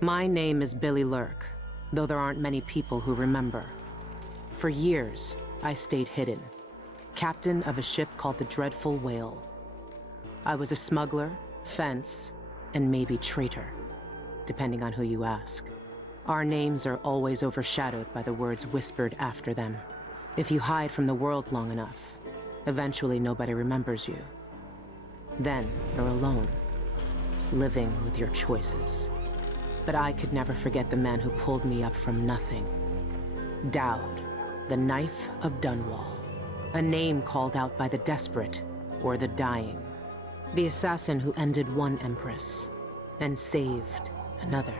My name is Billy Lurk, though there aren't many people who remember. For years, I stayed hidden, captain of a ship called the Dreadful Whale. I was a smuggler, fence, and maybe traitor, depending on who you ask. Our names are always overshadowed by the words whispered after them. If you hide from the world long enough, eventually nobody remembers you. Then you're alone, living with your choices. But I could never forget the man who pulled me up from nothing. Dowd, the Knife of Dunwall. A name called out by the desperate or the dying. The assassin who ended one empress and saved another.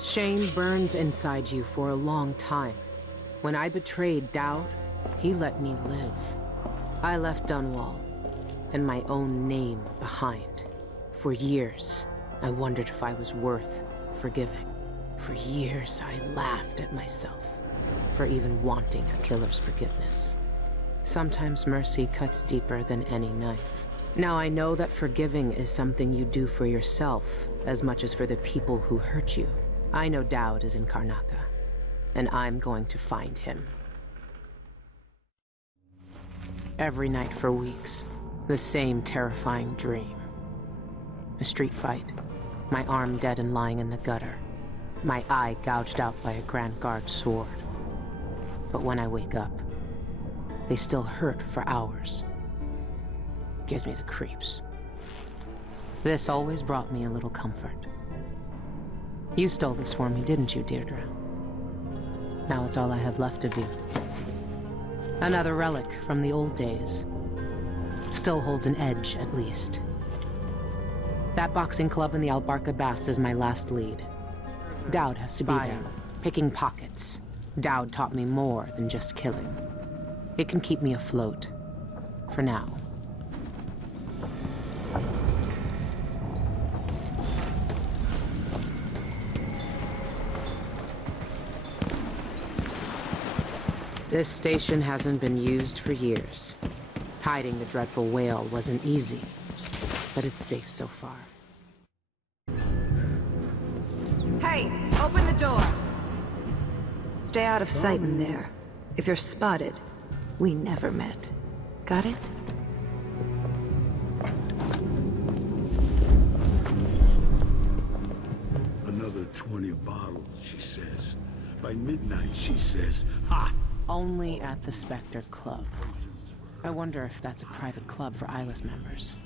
Shame burns inside you for a long time. When I betrayed Dowd, he let me live. I left Dunwall and my own name behind. For years, I wondered if I was worth forgiving. For years, I laughed at myself for even wanting a killer's forgiveness. Sometimes mercy cuts deeper than any knife. Now I know that forgiving is something you do for yourself as much as for the people who hurt you. I know Dowd is in Karnaca, and I'm going to find him. Every night for weeks, the same terrifying dream. A street fight, my arm dead and lying in the gutter, my eye gouged out by a Grand Guard sword. But when I wake up, they still hurt for hours. Gives me the creeps. This always brought me a little comfort. You stole this for me, didn't you, Deirdre? Now it's all I have left of you. Another relic from the old days. Still holds an edge, at least. That boxing club in the Albarca Baths is my last lead. Dowd has to be there, picking pockets. Dowd taught me more than just killing. It can keep me afloat. For now. This station hasn't been used for years. Hiding the Dreadful Whale wasn't easy, but it's safe so far. Hey, open the door! Stay out of sight in there. If you're spotted, we never met. Got it? Another 20 bottles, she says. By midnight, she says, ha! Only at the Spectre Club. I wonder if that's a private club for Eyeless members.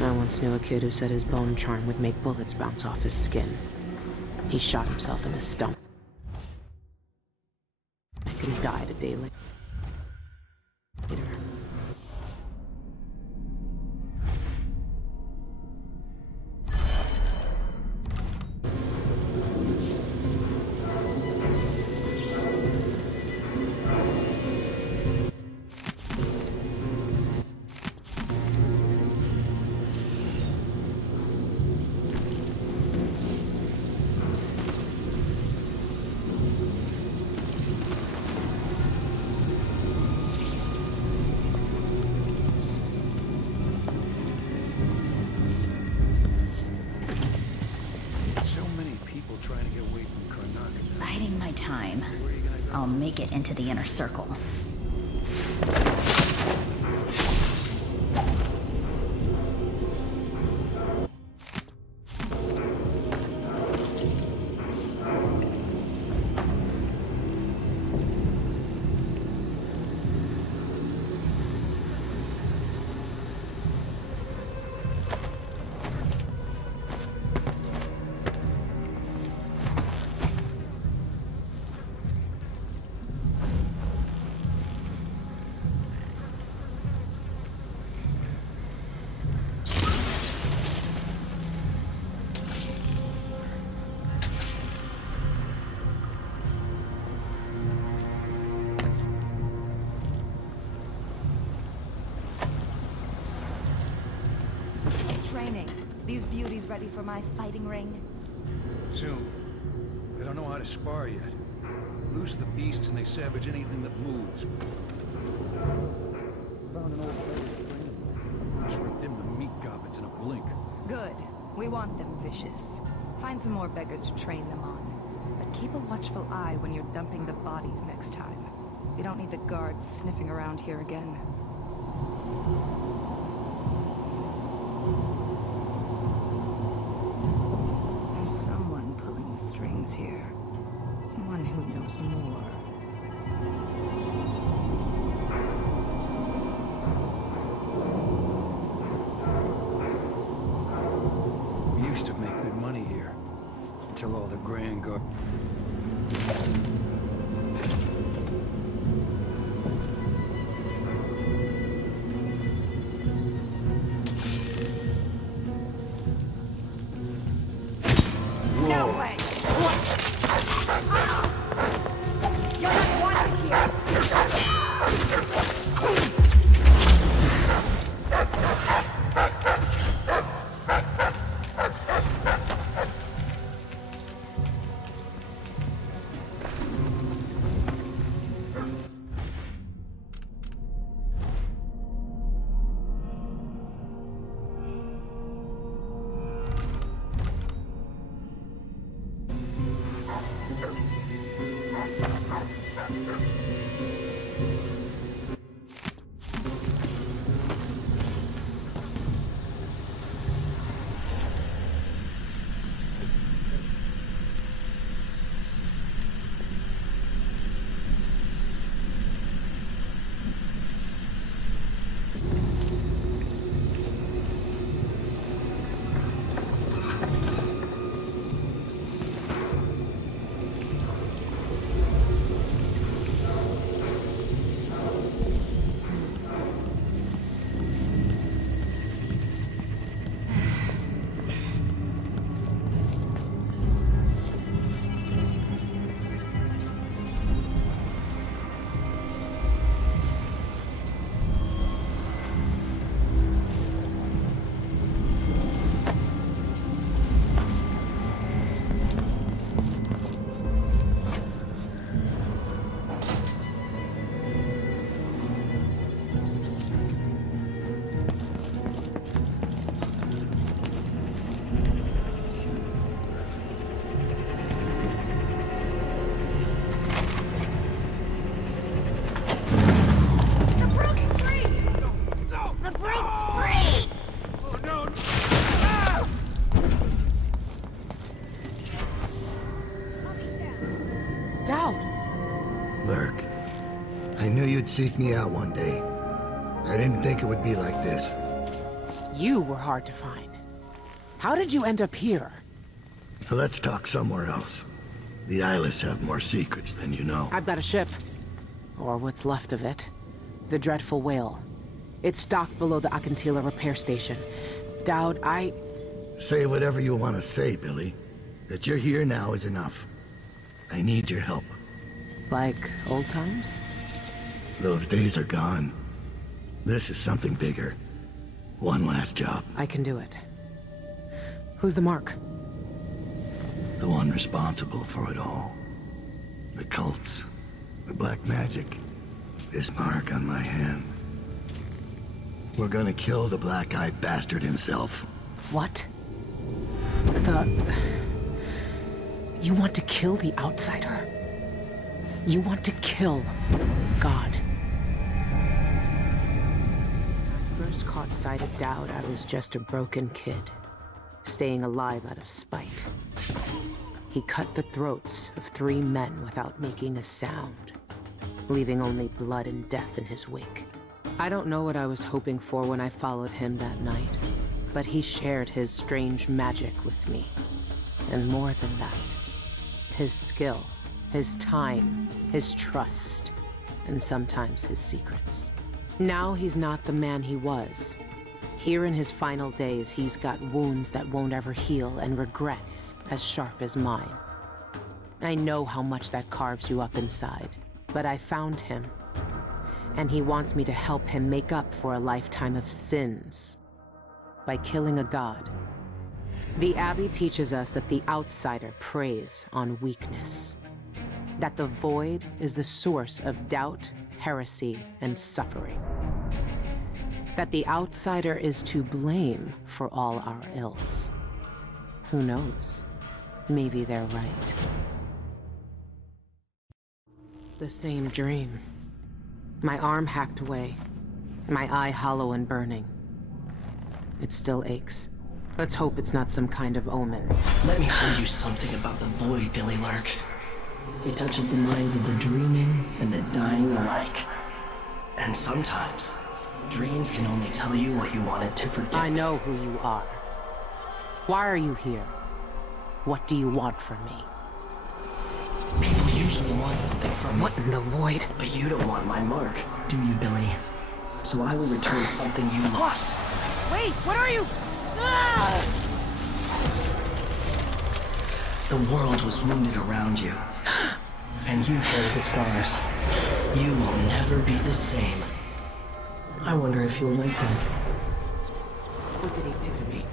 I once knew a kid who said his bone charm would make bullets bounce off his skin. He shot himself in the stomach. And he died a day later. Biding my time. I'll make it into the inner circle. training? These beauties ready for my fighting ring? Soon. They don't know how to spar yet. Loose the beasts and they savage anything that moves. Found an old training. Shrink them to meat goblins in a blink. Good. We want them vicious. Find some more beggars to train them on. But keep a watchful eye when you're dumping the bodies next time. You don't need the guards sniffing around here again. There's someone pulling the strings here. Someone who knows more. We used to make good money here. Until all the Grand Guard... No way! What? You're not wanted here! Lurk, I knew you'd seek me out one day. I didn't think it would be like this. You were hard to find. How did you end up here? Let's talk somewhere else. The Eyeless have more secrets than you know. I've got a ship. Or what's left of it. The Dreadful Whale. It's docked below the Akantila repair station. Dowd, Say whatever you want to say, Billy. That you're here now is enough. I need your help. Like old times? Those days are gone. This is something bigger. One last job. I can do it. Who's the mark? The one responsible for it all. The cults. The black magic. This mark on my hand. We're gonna kill the black-eyed bastard himself. What? You want to kill the outsider? You want to kill God? When I first caught sight of Dowd, I was just a broken kid, staying alive out of spite. He cut the throats of 3 men without making a sound, leaving only blood and death in his wake. I don't know what I was hoping for when I followed him that night, but he shared his strange magic with me. And more than that, his skill, his time, his trust, and sometimes his secrets. Now he's not the man he was. Here in his final days, he's got wounds that won't ever heal and regrets as sharp as mine. I know how much that carves you up inside, but I found him, and he wants me to help him make up for a lifetime of sins. by killing a god. The Abbey teaches us that the outsider preys on weakness. That the void is the source of doubt, heresy, and suffering. That the outsider is to blame for all our ills. Who knows? Maybe they're right. The same dream. My arm hacked away. My eye hollow and burning. It still aches. Let's hope it's not some kind of omen. Let me tell you something about the void, Billy Lurk. It touches the minds of the dreaming and the dying alike. And sometimes, dreams can only tell you what you wanted to forget. I know who you are. Why are you here? What do you want from me? People usually want something from me. What in the void? But you don't want my mark, do you, Billy? So I will return something you lost. Wait, what are you? The world was wounded around you. And you carry the scars. You will never be the same. I wonder if you'll like them. What did he do to me?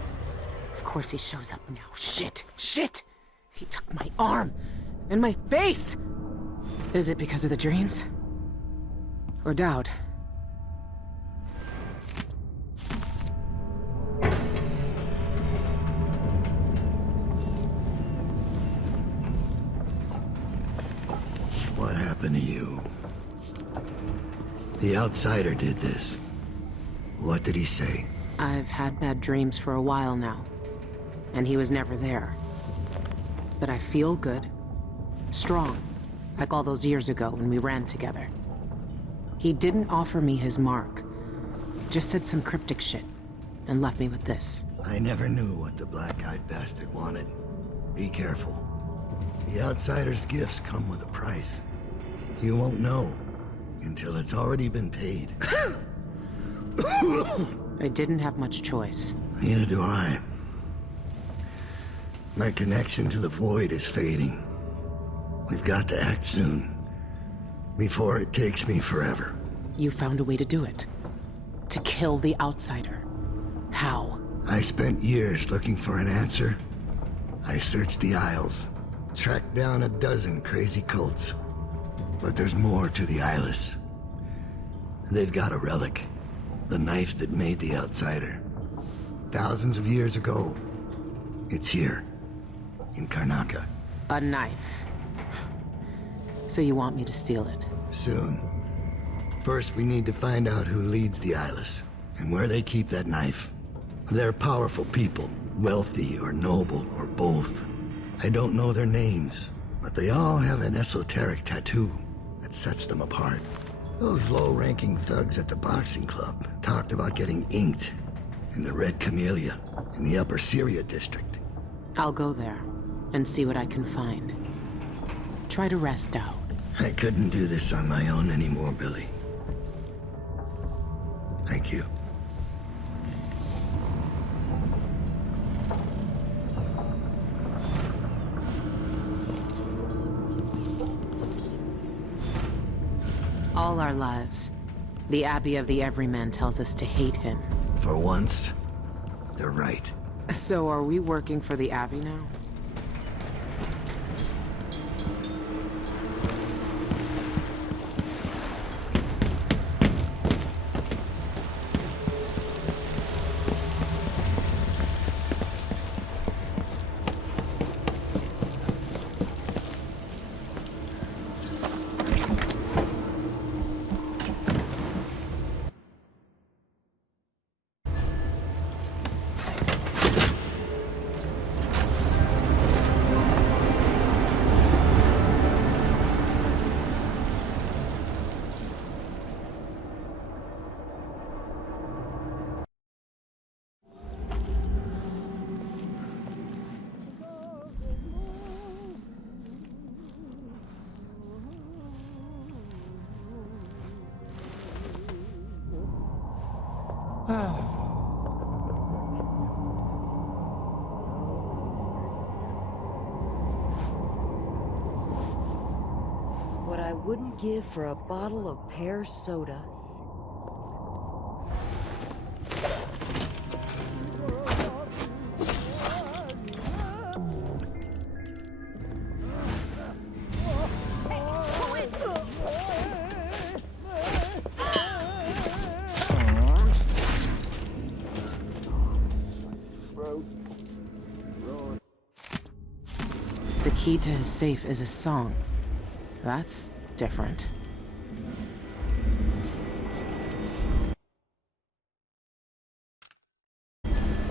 Of course he shows up now. Shit! Shit! He took my arm! And my face! Is it because of the dreams? Or doubt? What happened to you? The outsider did this. What did he say? I've had bad dreams for a while now. And he was never there. But I feel good. Strong. Like all those years ago when we ran together. He didn't offer me his mark. Just said some cryptic shit. And left me with this. I never knew what the black-eyed bastard wanted. Be careful. The outsider's gifts come with a price. You won't know until it's already been paid. I didn't have much choice. Neither do I. My connection to the void is fading. We've got to act soon. Before it takes me forever. You found a way to do it. To kill the outsider. How? I spent years looking for an answer. I searched the Isles. Tracked down a dozen crazy cults. But there's more to the Eyeless. They've got a relic. The knife that made the outsider. Thousands of years ago. It's here. In Karnaca. A knife. So you want me to steal it? Soon. First, we need to find out who leads the Eyeless. And where they keep that knife. They're powerful people. Wealthy or noble or both. I don't know their names. But they all have an esoteric tattoo that sets them apart. Those low-ranking thugs at the boxing club talked about getting inked in the Red Camellia in the Upper Syria district. I'll go there and see what I can find. Try to rest out. I couldn't do this on my own anymore, Billy. Thank you. All our lives, the Abbey of the Everyman tells us to hate him. For once, they're right. So are we working for the Abbey now? What I wouldn't give for a bottle of pear soda. key to his safe is a song. That's different.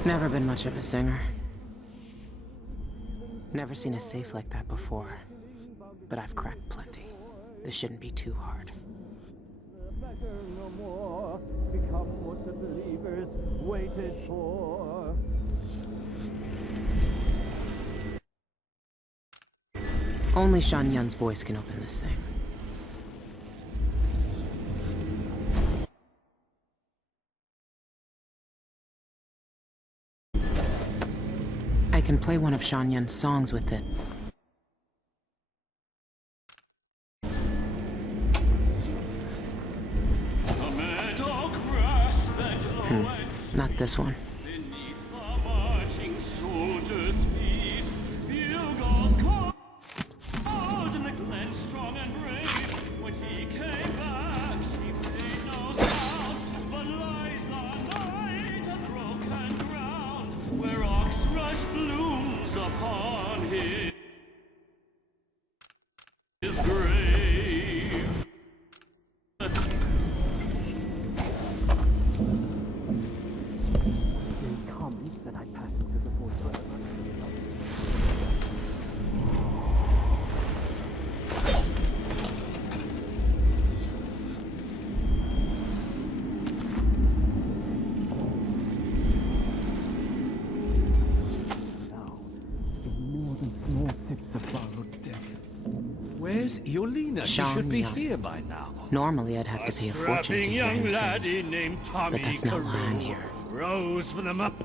Never been much of a singer. Never seen a safe like that before. But I've cracked plenty. This shouldn't be too hard. No more. Become what the believers waited for. Only Shan Yun's voice can open this thing. I can play one of Shan Yun's songs with it. Not this one. Where's Yolina? She should be here by now. Normally I'd have to pay a fortune to hear him sing. Named Tommy But that's not why I'm here. Rose for them up.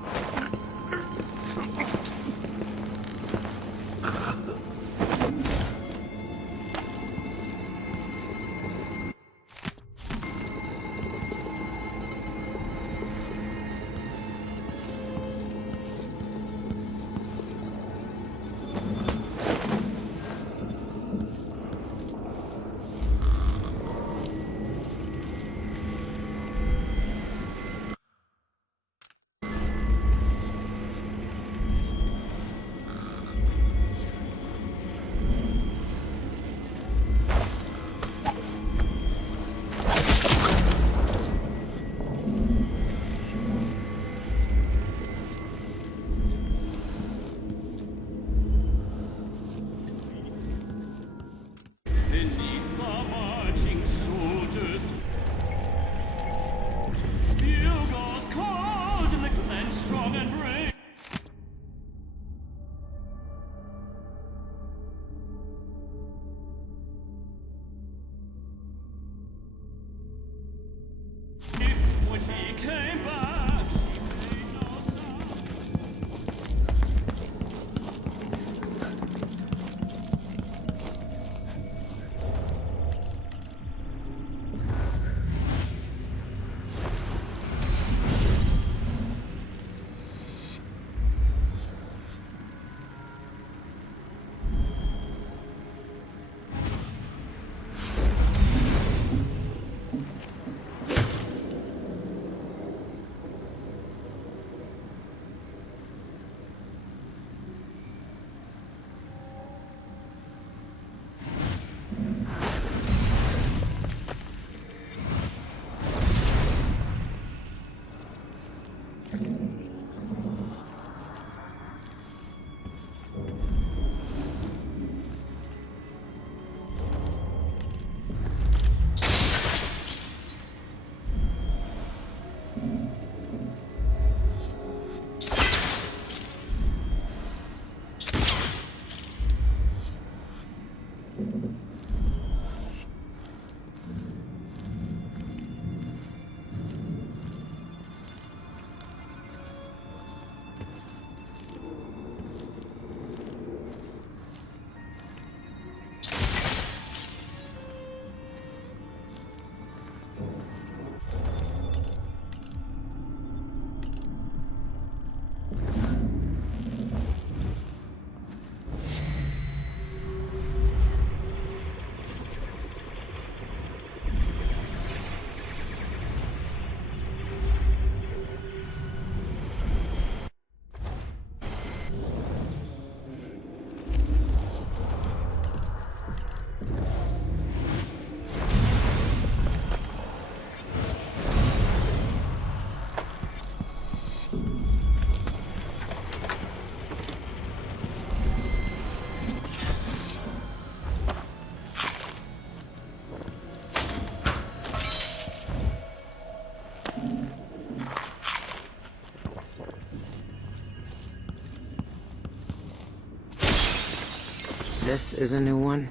This is a new one.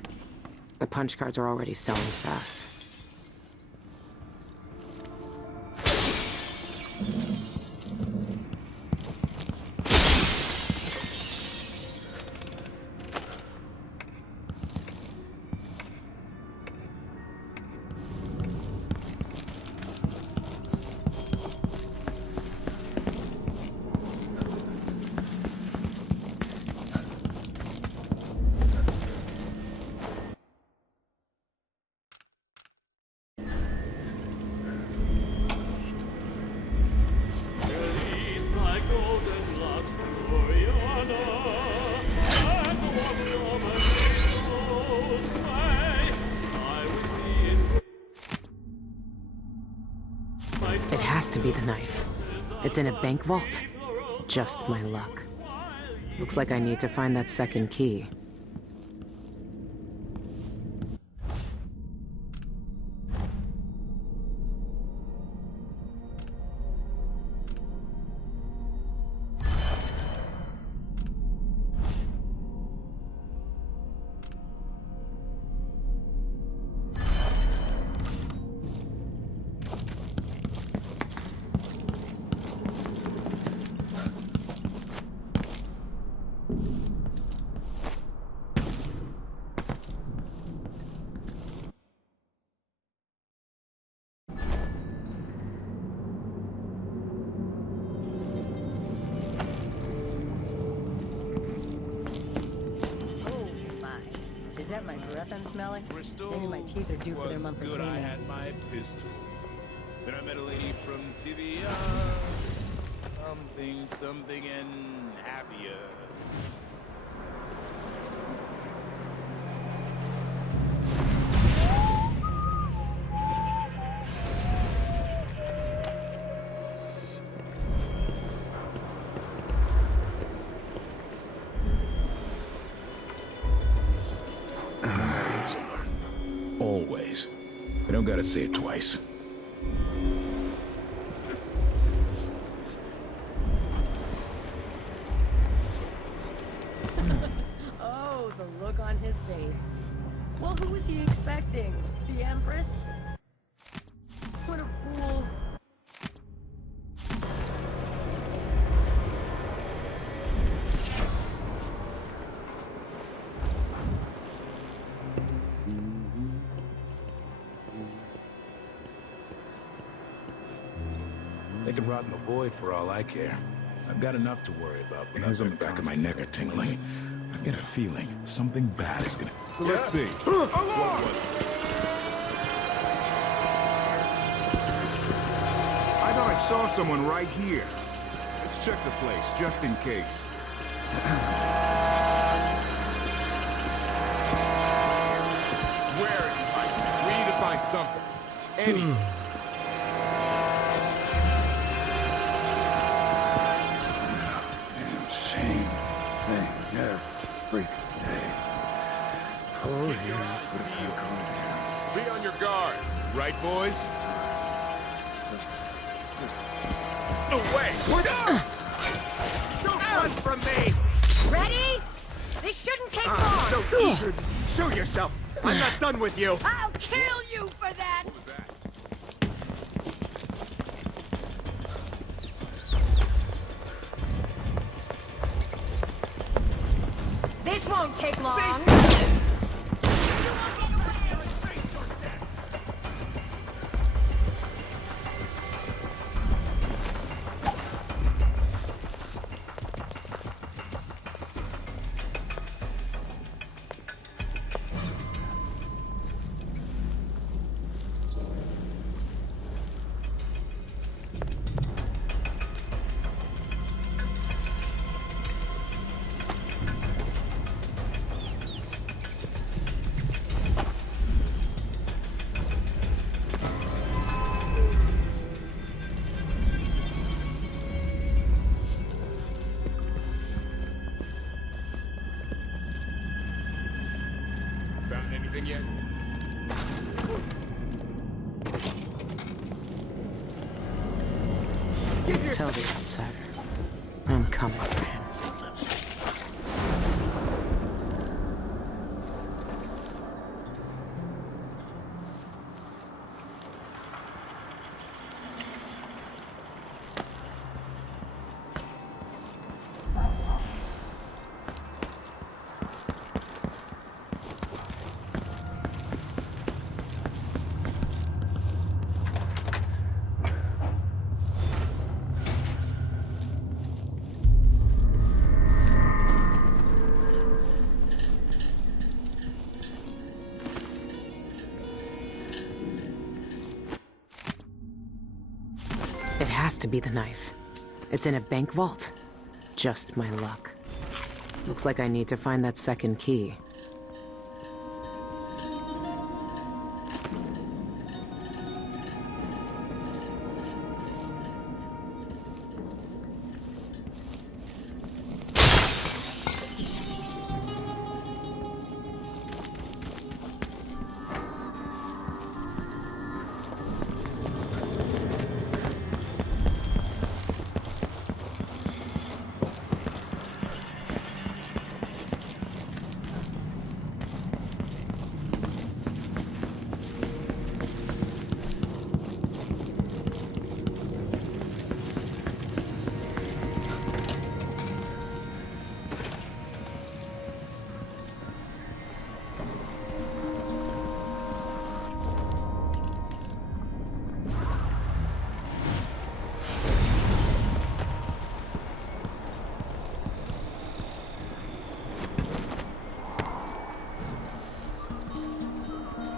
The punch cards are already selling fast. It has to be the knife. It's in a bank vault. Just my luck. Looks like I need to find that second key. Is that my breath I'm smelling? Maybe my teeth are due for their monthly good. cleaning. I had my pistol. Then I met a lady from TV. Something and happier. Always. I don't gotta say it twice. Oh, the look on his face. Well, who was he expecting? The Empress? What a fool. They can rot in the void for all I care. I've got enough to worry about. The hairs on the back of my neck are tingling. I've got a feeling something bad is gonna... Let's see. What was it? I thought I saw someone right here. Let's check the place, just in case. Where is Mike? We need to find something. Any. Same thing every freaking day. Pull here, put a few cones here. Be on your guard, right, boys? Just no way! What? Don't run from me! Ready? This shouldn't take long. So eager. Show yourself. I'm not done with you. I'll kill you for that. What was that? This won't take long. Found anything yet? Tell the outsider. I'm coming for him. has to be the knife. It's in a bank vault. Just my luck. Looks like I need to find that second key.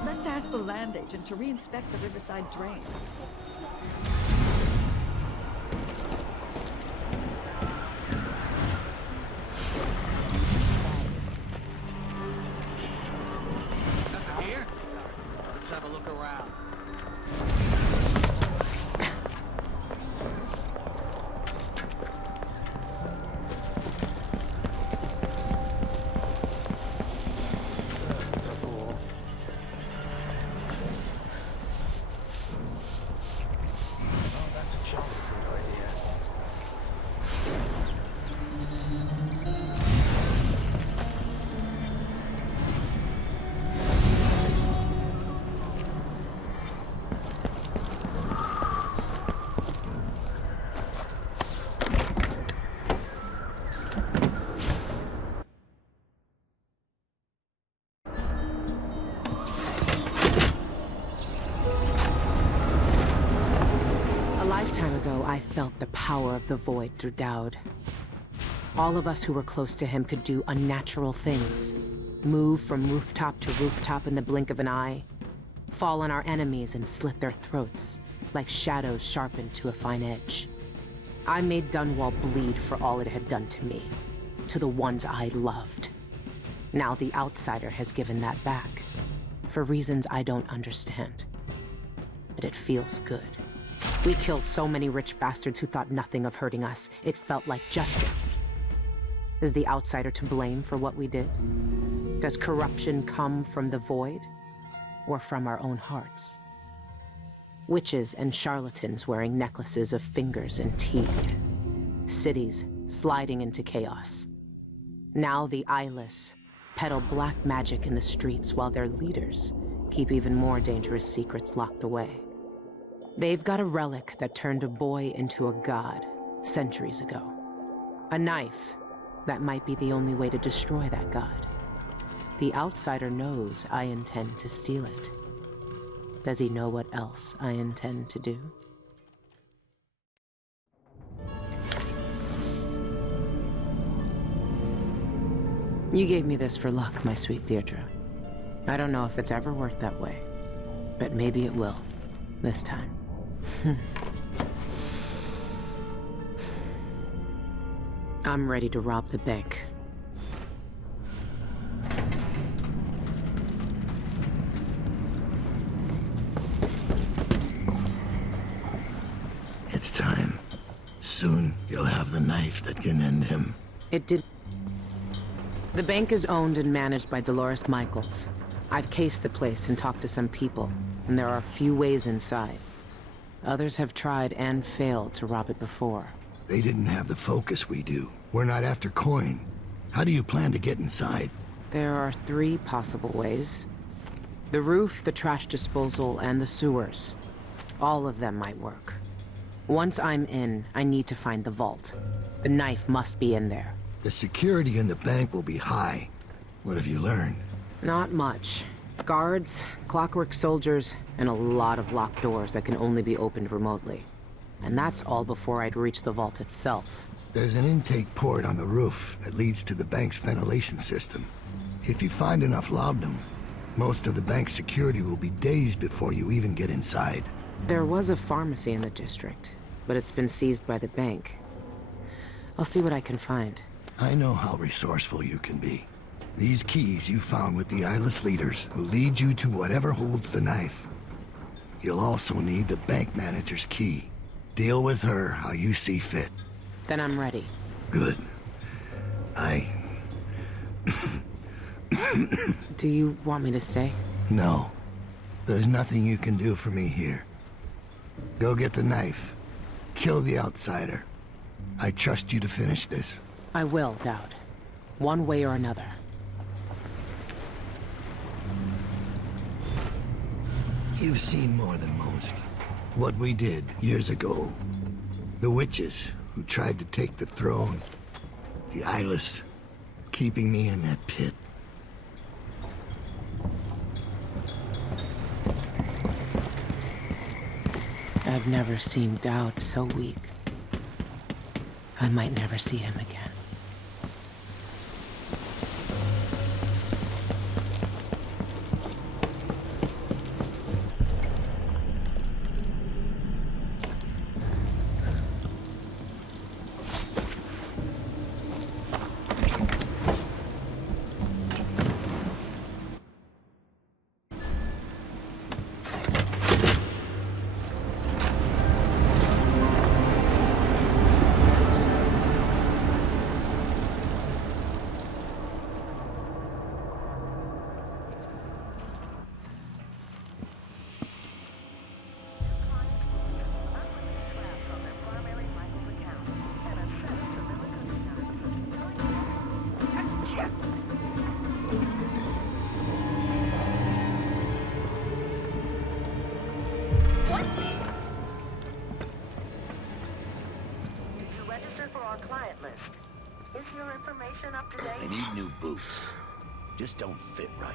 Let's ask the land agent to reinspect the riverside drains. Here? Let's have a look around. It's a fool. Oh, that's a jolly good idea. A lifetime ago, I felt the power of the void through Dowd. All of us who were close to him could do unnatural things. Move from rooftop to rooftop in the blink of an eye. Fall on our enemies and slit their throats, like shadows sharpened to a fine edge. I made Dunwall bleed for all it had done to me, to the ones I loved. Now the outsider has given that back, for reasons I don't understand. But it feels good. We killed so many rich bastards who thought nothing of hurting us. It felt like justice. Is the outsider to blame for what we did? Does corruption come from the void, or from our own hearts? Witches and charlatans wearing necklaces of fingers and teeth. Cities sliding into chaos. Now the eyeless peddle black magic in the streets while their leaders keep even more dangerous secrets locked away. They've got a relic that turned a boy into a god centuries ago. A knife that might be the only way to destroy that god. The outsider knows I intend to steal it. Does he know what else I intend to do? You gave me this for luck, my sweet Deirdre. I don't know if it's ever worked that way, but maybe it will, this time. I'm ready to rob the bank. It's time. Soon, you'll have the knife that can end him. It did... The bank is owned and managed by Dolores Michaels. I've cased the place and talked to some people, and there are a few ways inside. Others have tried and failed to rob it before. They didn't have the focus we do. We're not after coin. How do you plan to get inside? There are 3 possible ways. The roof, the trash disposal, and the sewers. All of them might work. Once I'm in, I need to find the vault. The knife must be in there. The security in the bank will be high. What have you learned? Not much. Guards, clockwork soldiers, and a lot of locked doors that can only be opened remotely. And that's all before I'd reach the vault itself. There's an intake port on the roof that leads to the bank's ventilation system. If you find enough laudanum, most of the bank's security will be dazed before you even get inside. There was a pharmacy in the district. but it's been seized by the bank. I'll see what I can find. I know how resourceful you can be. These keys you found with the eyeless leaders will lead you to whatever holds the knife. You'll also need the bank manager's key. Deal with her how you see fit. Then I'm ready. Good. Do you want me to stay? No. There's nothing you can do for me here. Go get the knife. Kill the outsider. I trust you to finish this. I will, Dowd. One way or another. You've seen more than most. What we did years ago. The witches who tried to take the throne. The eyeless, keeping me in that pit. I've never seen Dowd so weak. I might never see him again. I need new boots. Just don't fit right.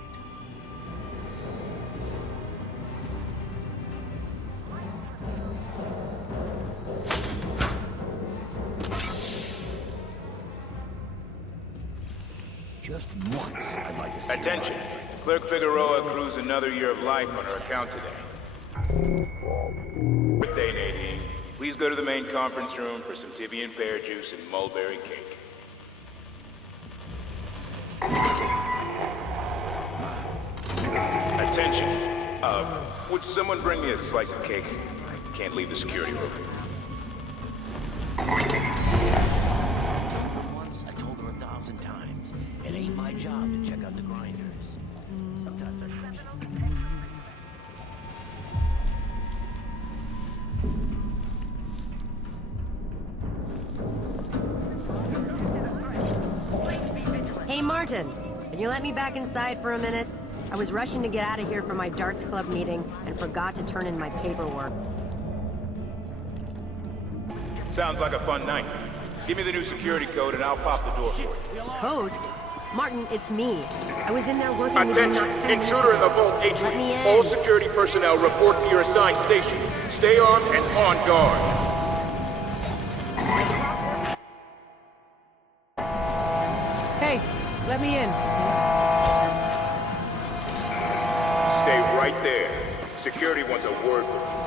Just once, I'd like to see. Attention! Clerk Figueroa accrues another year of life on her account today. Birthday, Nadine. Please go to the main conference room for some Tibian pear juice and mulberry cake. Attention. Would someone bring me a slice of cake? I can't leave the security room. Once, I told her 1,000 times. It ain't my job to check out the grinders. Sometimes I... Hey, Martin. Can you let me back inside for a minute? I was rushing to get out of here for my darts club meeting and forgot to turn in my paperwork. Sounds like a fun night. Give me the new security code and I'll pop the door for you. Code? Martin, it's me. I was in there working with you Attention! not 10 minutes Intruder in the ago. vault Let me entry. in. All security personnel report to your assigned stations. Stay armed and on guard. Hey, let me in. Stay right there. Security wants a word with you.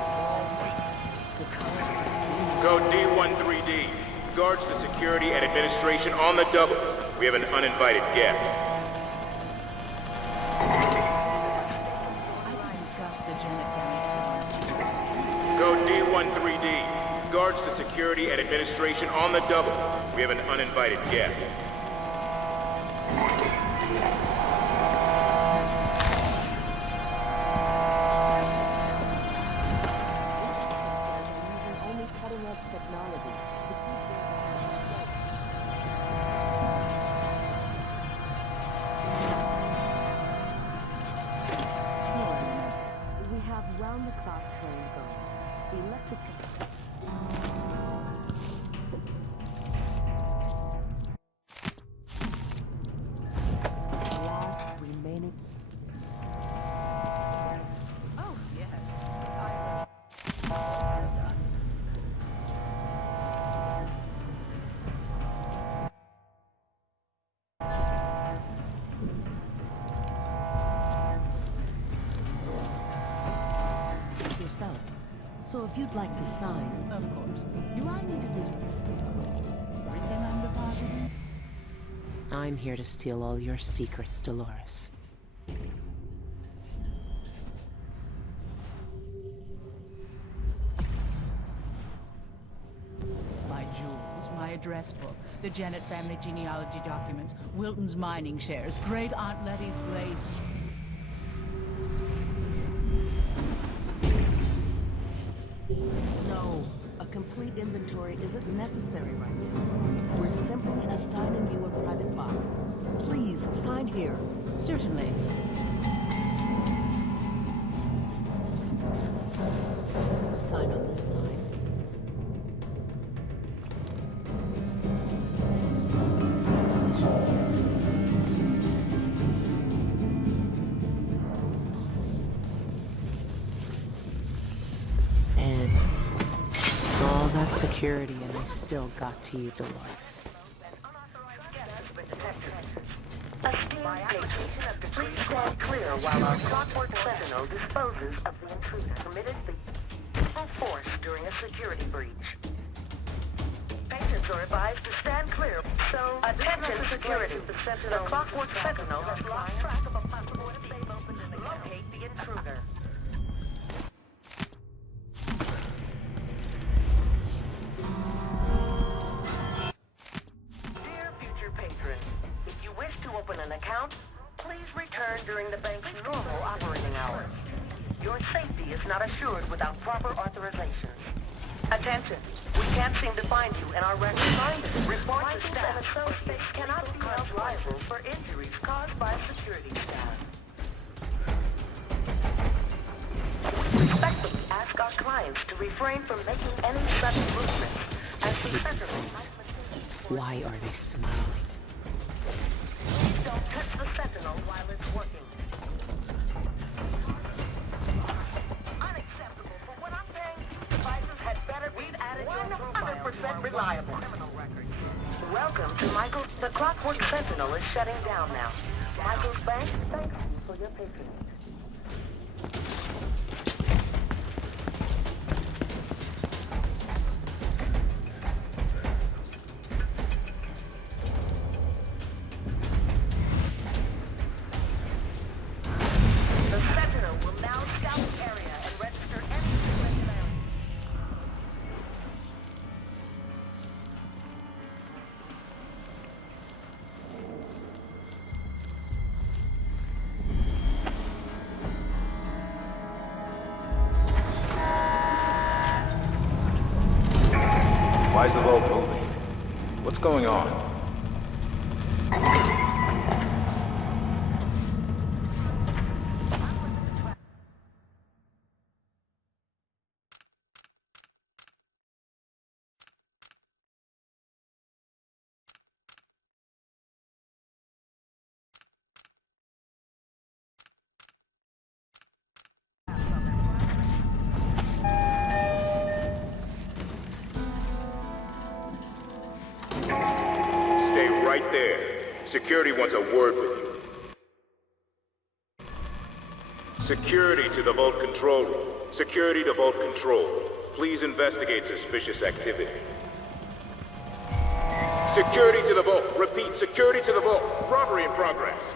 Code D13D. Guards to security and administration on the double. We have an uninvited guest. Code D13D. Guards to security and administration on the double. We have an uninvited guest. So if if you'd like to sign. Of course. Do I need to do everything I'm depositing? I'm here to steal all your secrets, Dolores. My jewels, my address book, the Janet family genealogy documents, Wilton's mining shares, Great Aunt Letty's lace. No, a complete inventory isn't necessary right now. We're simply assigning you a private box. Please, sign here. Certainly. Sign on this line. And all that security, and I still got to you, Dolores. Please stand clear while our clockwork sentinel disposes of the intruder permitted the force during a security breach. Patrons are advised to stand clear. So, attention security. The clockwork sentinel has lost track of a possible escape open and locate the intruder. Dear future patron, if you wish to open an account, please return during the bank's normal operating hours. Your safety is not assured without proper authorization. Attention! We can't seem to find you in our records. Reports to staff and associates cannot be held liable for injuries caused by security staff. We respectfully ask our clients to refrain from making any sudden movements as the sentinel. Why are they smiling? Please don't touch the sentinel while it's working. Unacceptable. For what I'm paying, devices had better be added 100% reliable. Welcome to Michael's. The Clockwork Sentinel is shutting down now. Michael's Bank thanks you for your patronage. Why is the vault moving? What's going on? Right there. Security wants a word with you. Security to the vault control room. Security to vault control. Please investigate suspicious activity. Security to the vault. Repeat, security to the vault. Robbery in progress.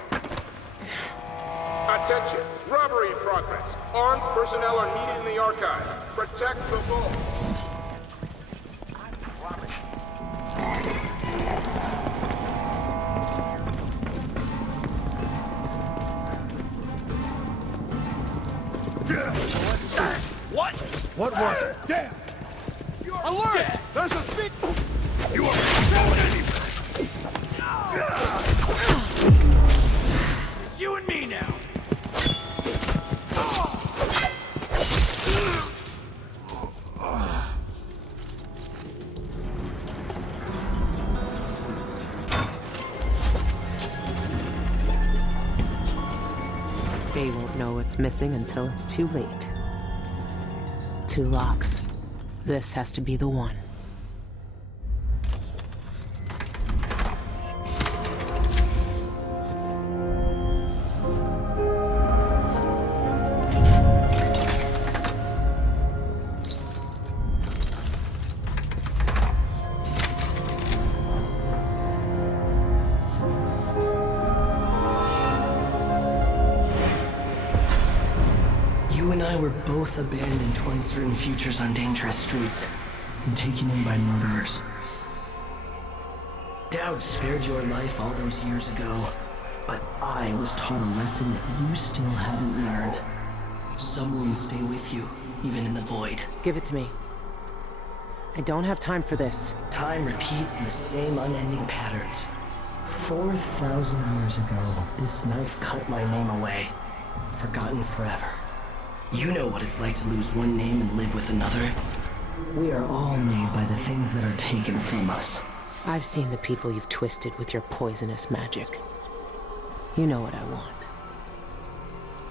Attention. Robbery in progress. Armed personnel are needed in the archives. Protect the vault. What? What was it? Damn! Alert! There's a speed. You are It's you and me now. They won't know what's missing until it's too late. 2 locks. This has to be the one. I were both abandoned to uncertain futures on dangerous streets and taken in by murderers. Dowd spared your life all those years ago, but I was taught a lesson that you still haven't learned. Some wounds stay with you, even in the void. Give it to me. I don't have time for this. Time repeats in the same unending patterns. 4,000 years ago, this knife cut my name away. Forgotten forever. You know what it's like to lose one name and live with another. We are all made by the things that are taken from us. I've seen the people you've twisted with your poisonous magic. You know what I want.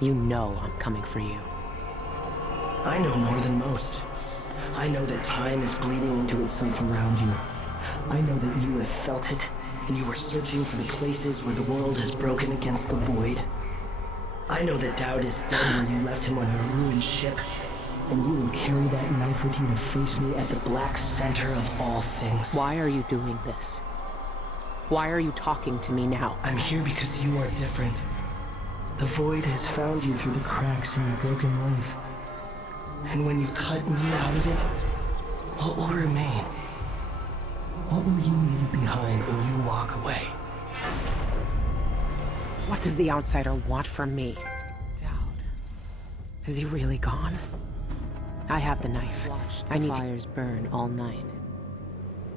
You know I'm coming for you. I know more than most. I know that time is bleeding into itself around you. I know that you have felt it, and you are searching for the places where the world has broken against the void. I know that Dowd is dead where you left him on your ruined ship, and you will carry that knife with you to face me at the black center of all things. Why are you doing this? Why are you talking to me now? I'm here because you are different. The void has found you through the cracks in your broken life. And when you cut me out of it, what will remain? What will you leave behind when you walk away? What does the outsider want from me? Dowd. Is he really gone? I have the knife. I need fires burn all night.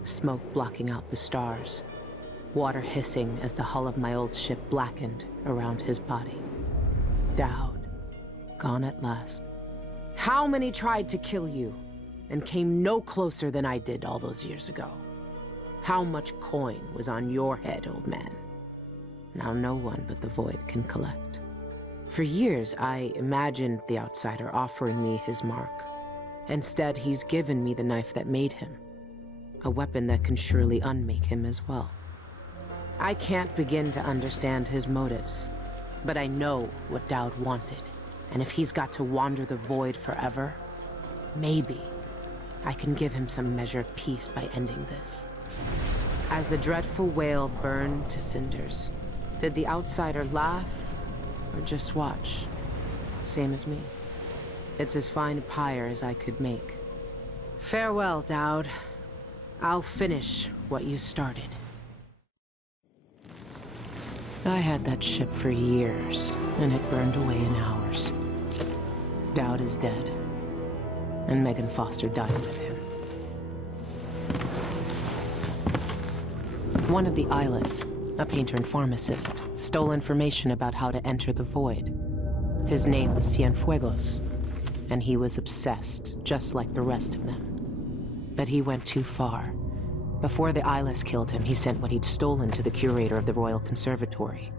Smoke blocking out the stars. Water hissing as the hull of my old ship blackened around his body. Dowd. Gone at last. How many tried to kill you and came no closer than I did all those years ago? How much coin was on your head, old man? Now no one but the void can collect. For years, I imagined the outsider offering me his mark. Instead, he's given me the knife that made him. A weapon that can surely unmake him as well. I can't begin to understand his motives, but I know what Dowd wanted. And if he's got to wander the void forever, maybe I can give him some measure of peace by ending this. As the dreadful whale burned to cinders, did the outsider laugh or just watch? Same as me. It's as fine a pyre as I could make. Farewell, Dowd. I'll finish what you started. I had that ship for years, and it burned away in hours. Dowd is dead, and Megan Foster died with him. One of the Eyeless, a painter and pharmacist, stole information about how to enter the void. His name was Cienfuegos, and he was obsessed, just like the rest of them. But he went too far. Before the Eyeless killed him, he sent what he'd stolen to the curator of the Royal Conservatory.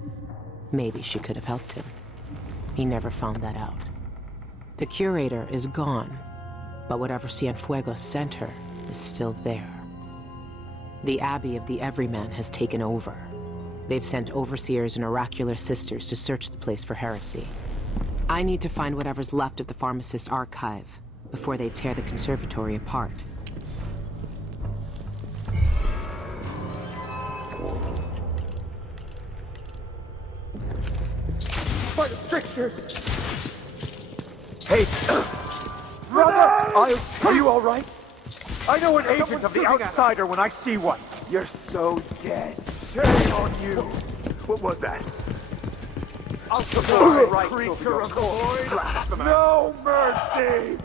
Maybe she could have helped him. He never found that out. The curator is gone, but whatever Cienfuegos sent her is still there. The Abbey of the Everyman has taken over. They've sent overseers and oracular sisters to search the place for heresy. I need to find whatever's left of the pharmacist's archive before they tear the conservatory apart. By the strictures! Hey, brother! Are you all right? I know an agent of the outsider when I see one. You're so dead. Shame on you. What was that? I'll support the right creature of the void. No mercy!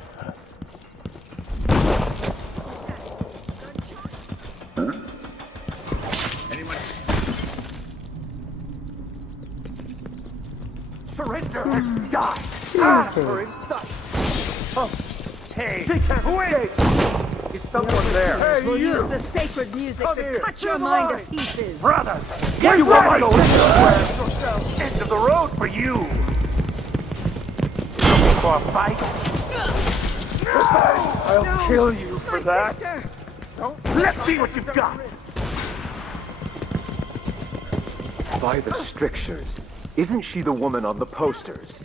Surrender and die! We're inside! Oh, hey! Who is? Is someone there? Hey, We'll you! use the sacred music Come to here. cut your Come mind on. to pieces. Brother! Get ready! End of the road for you! Looking for a fight? I'll kill you for that! Sister. Let's see what you've got! By the strictures. Isn't she the woman on the posters?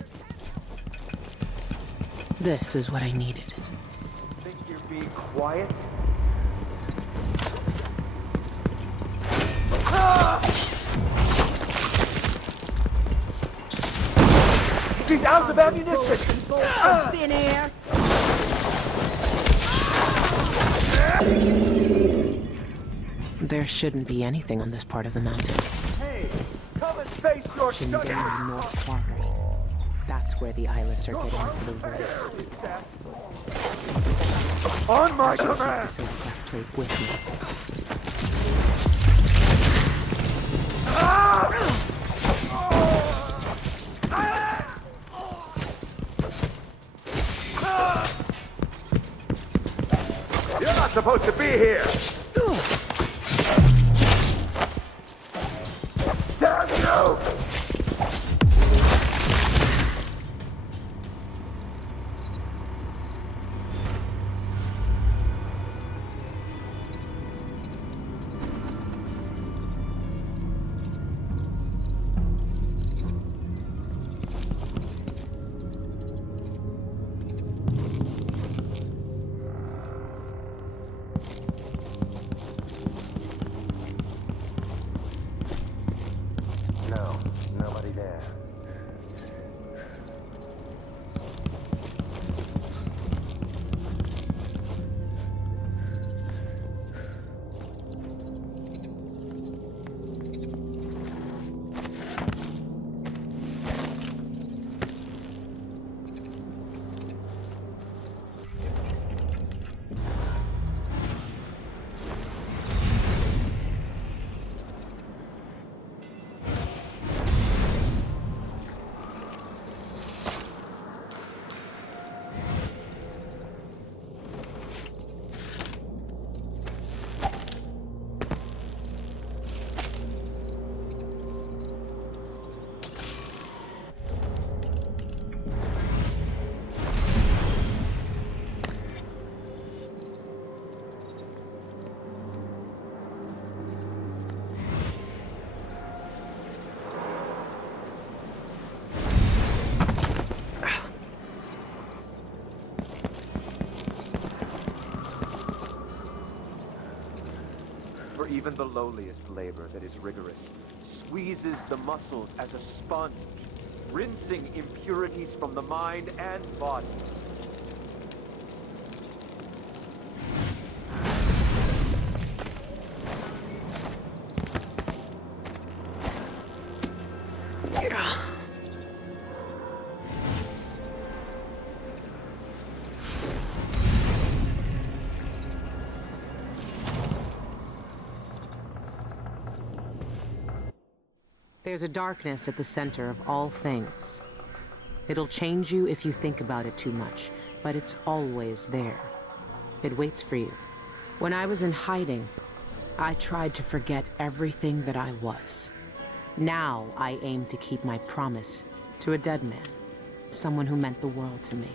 This is what I needed. Think you're being quiet? She's out of ammunition! Thin air! There shouldn't be anything on this part of the mountain. Hey, come and face your Shindeira North Quarry. That's where the eyeless are getting into the void. On my I should keep the command! silver craft plate with me. You're not supposed to be here! Damn you! No, nobody there. Even the lowliest labor that is rigorous squeezes the muscles as a sponge, rinsing impurities from the mind and body. There's a darkness at the center of all things. It'll change you if you think about it too much, but it's always there. It waits for you. When I was in hiding, I tried to forget everything that I was. Now I aim to keep my promise to a dead man, someone who meant the world to me.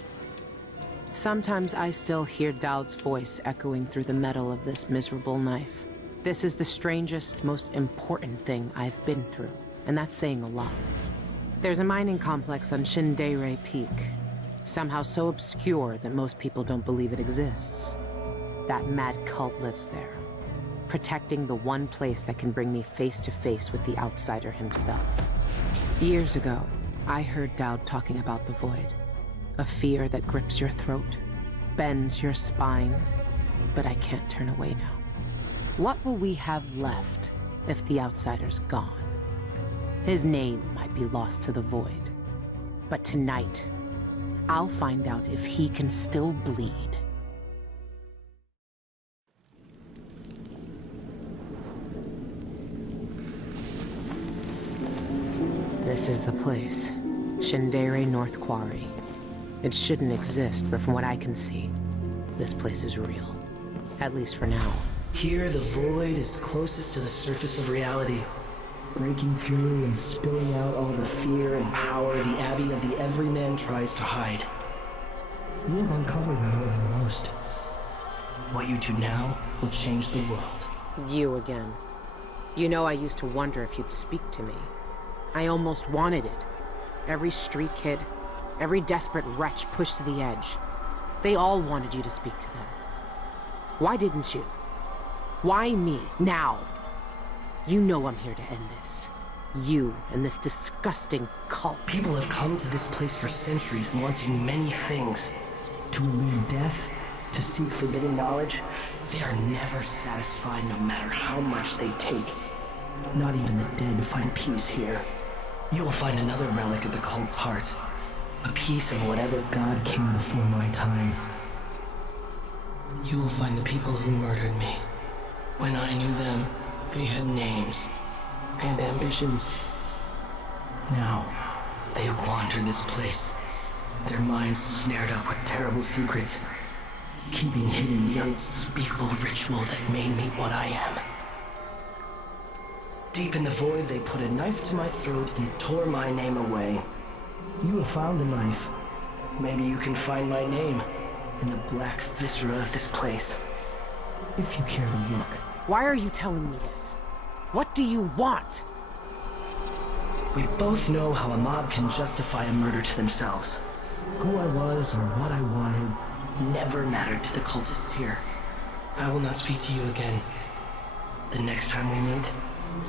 Sometimes I still hear Dowd's voice echoing through the metal of this miserable knife. This is the strangest, most important thing I've been through. And that's saying a lot. There's a mining complex on Shindeira Peak, somehow so obscure that most people don't believe it exists. That mad cult lives there, protecting the one place that can bring me face to face with the outsider himself. Years ago, I heard Dowd talking about the void, a fear that grips your throat, bends your spine, but I can't turn away now. What will we have left if the outsider's gone? His name might be lost to the void. But tonight, I'll find out if he can still bleed. This is the place. Shindeira North Quarry. It shouldn't exist, but from what I can see, this place is real. At least for now. Here, the void is closest to the surface of reality, breaking through and spilling out all the fear and power the Abbey of the Everyman tries to hide. You have uncovered more than most. What you do now will change the world. You again. You know I used to wonder if you'd speak to me. I almost wanted it. Every street kid, every desperate wretch pushed to the edge. They all wanted you to speak to them. Why didn't you? Why me, now? You know I'm here to end this. You and this disgusting cult. People have come to this place for centuries wanting many things. To elude death, to seek forbidden knowledge. They are never satisfied no matter how much they take. Not even the dead find peace here. You will find another relic of the cult's heart. A piece of whatever god came before my time. You will find the people who murdered me. When I knew them, they had names and ambitions. Now, they wander this place, their minds snared up with terrible secrets, keeping hidden the unspeakable ritual that made me what I am. Deep in the void, they put a knife to my throat and tore my name away. You have found the knife. Maybe you can find my name in the black viscera of this place, if you care to look. Why are you telling me this? What do you want? We both know how a mob can justify a murder to themselves. Who I was or what I wanted never mattered to the cultists here. I will not speak to you again. The next time we meet,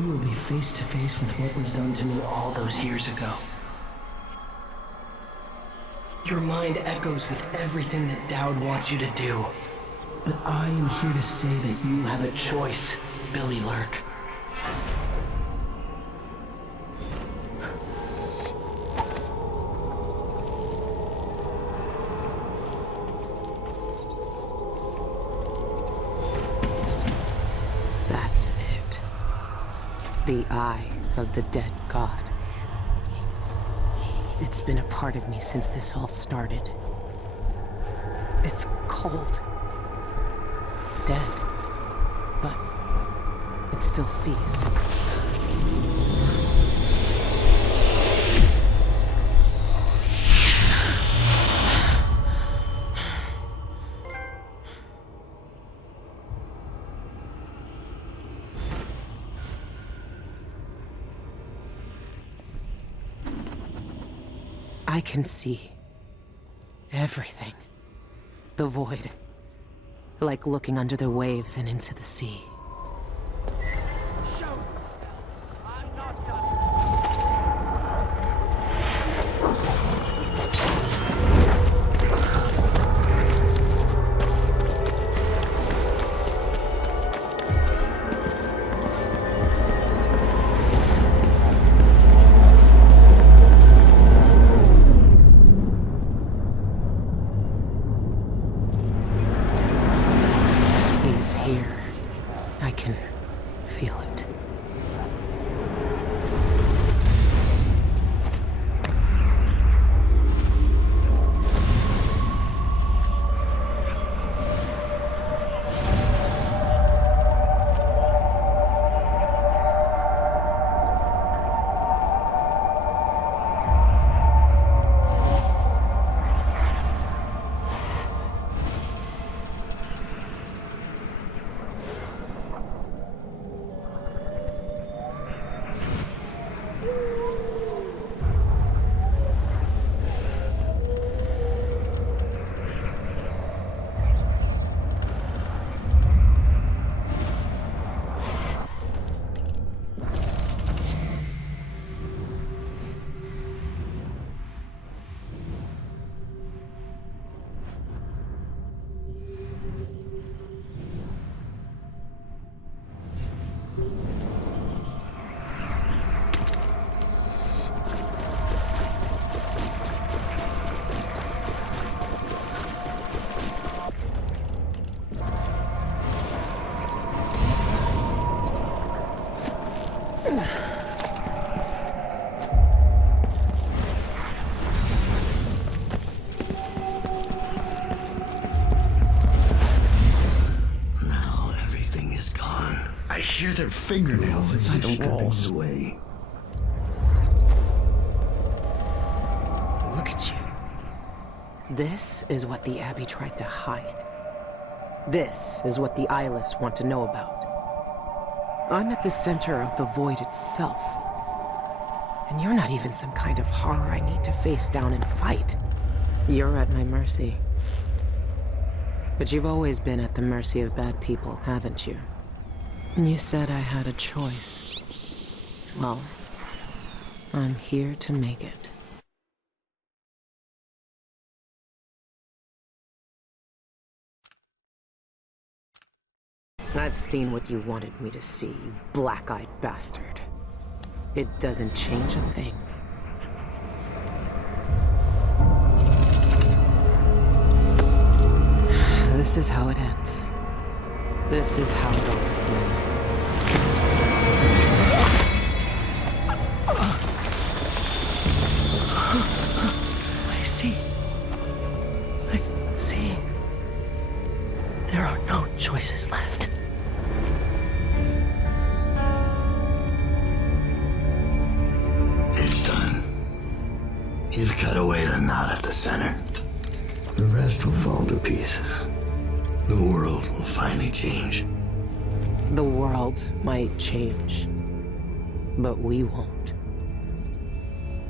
you will be face to face with what was done to me all those years ago. Your mind echoes with everything that Dowd wants you to do. But I am here to say that you have a choice, Billy Lurk. That's it. The eye of the dead god. It's been a part of me since this all started. It's cold. Dead. But it still sees. I can see everything. The void. Like looking under the waves and into the sea. Here, I can feel it. I hear their fingernails inside the walls. Look at you. This is what the Abbey tried to hide. This is what the Eyeless want to know about. I'm at the center of the void itself. And you're not even some kind of horror I need to face down and fight. You're at my mercy. But you've always been at the mercy of bad people, haven't you? You said I had a choice. Well, I'm here to make it. I've seen what you wanted me to see, you black-eyed bastard. It doesn't change a thing. This is how it ends. This is how it always ends. I see. There are no choices left. It's done. You've cut away the knot at the center. The rest will fall to pieces. The world will finally change. The world might change, but we won't.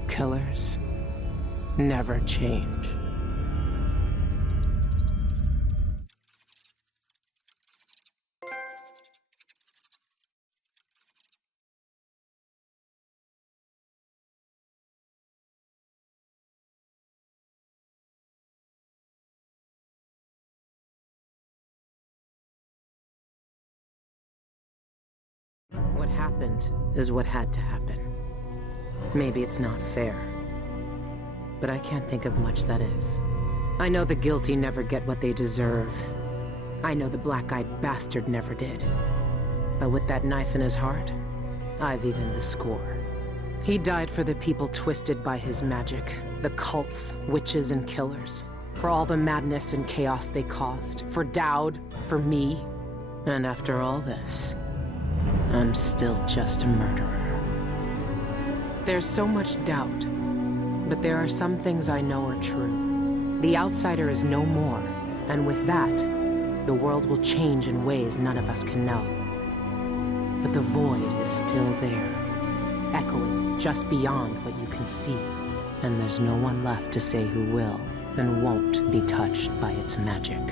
Killers never change. What happened is what had to happen. Maybe it's not fair, but I can't think of much that is. I know the guilty never get what they deserve. I know the black-eyed bastard never did. But with that knife in his heart, I've evened the score. He died for the people twisted by his magic, the cults, witches, and killers. For all the madness and chaos they caused. For Dowd, for me. And after all this, I'm still just a murderer. There's so much doubt, but there are some things I know are true. The outsider is no more, and with that, the world will change in ways none of us can know. But the void is still there, echoing just beyond what you can see, and there's no one left to say who will and won't be touched by its magic.